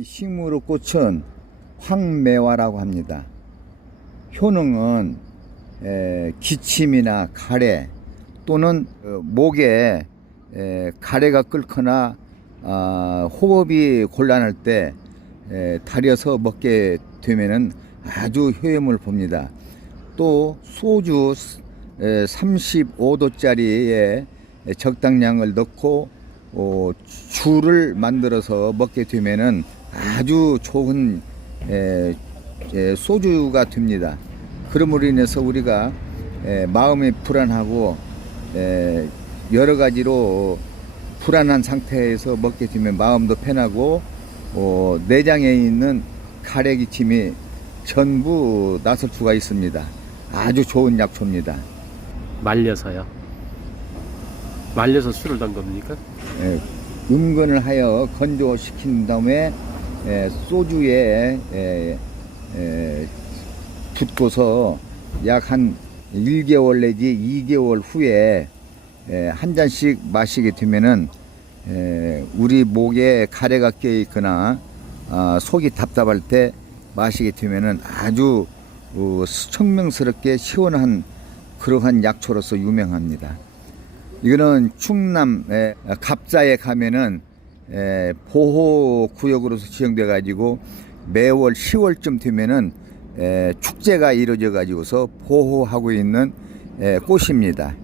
이 식물의 꽃은 황매화라고 합니다. 효능은 기침이나 가래 또는 목에 가래가 끓거나 호흡이 곤란할 때 달여서 먹게 되면은 아주 효험을 봅니다. 또 소주 35도짜리에 적당량을 넣고 주를 만들어서 먹게 되면은 아주 좋은 소주가 됩니다. 그러므로 인해서 우리가 마음이 불안하고 여러 가지로 불안한 상태에서 먹게 되면 마음도 편하고 내장에 있는 가래 기침이 전부 나설 수가 있습니다. 아주 좋은 약초입니다. 말려서요? 말려서 술을 담 겁니까? 음건을 하여 건조시킨 다음에 소주에 붓고서 약 한 1개월 내지 2개월 후에 한 잔씩 마시게 되면은 우리 목에 가래가 껴 있거나 속이 답답할 때 마시게 되면은 아주 청명스럽게 시원한 그러한 약초로서 유명합니다. 이거는 충남 갑자에 가면은 보호구역으로서 지정돼 가지고 매월 10월쯤 되면은 축제가 이루어져 가지고서 보호하고 있는 꽃입니다.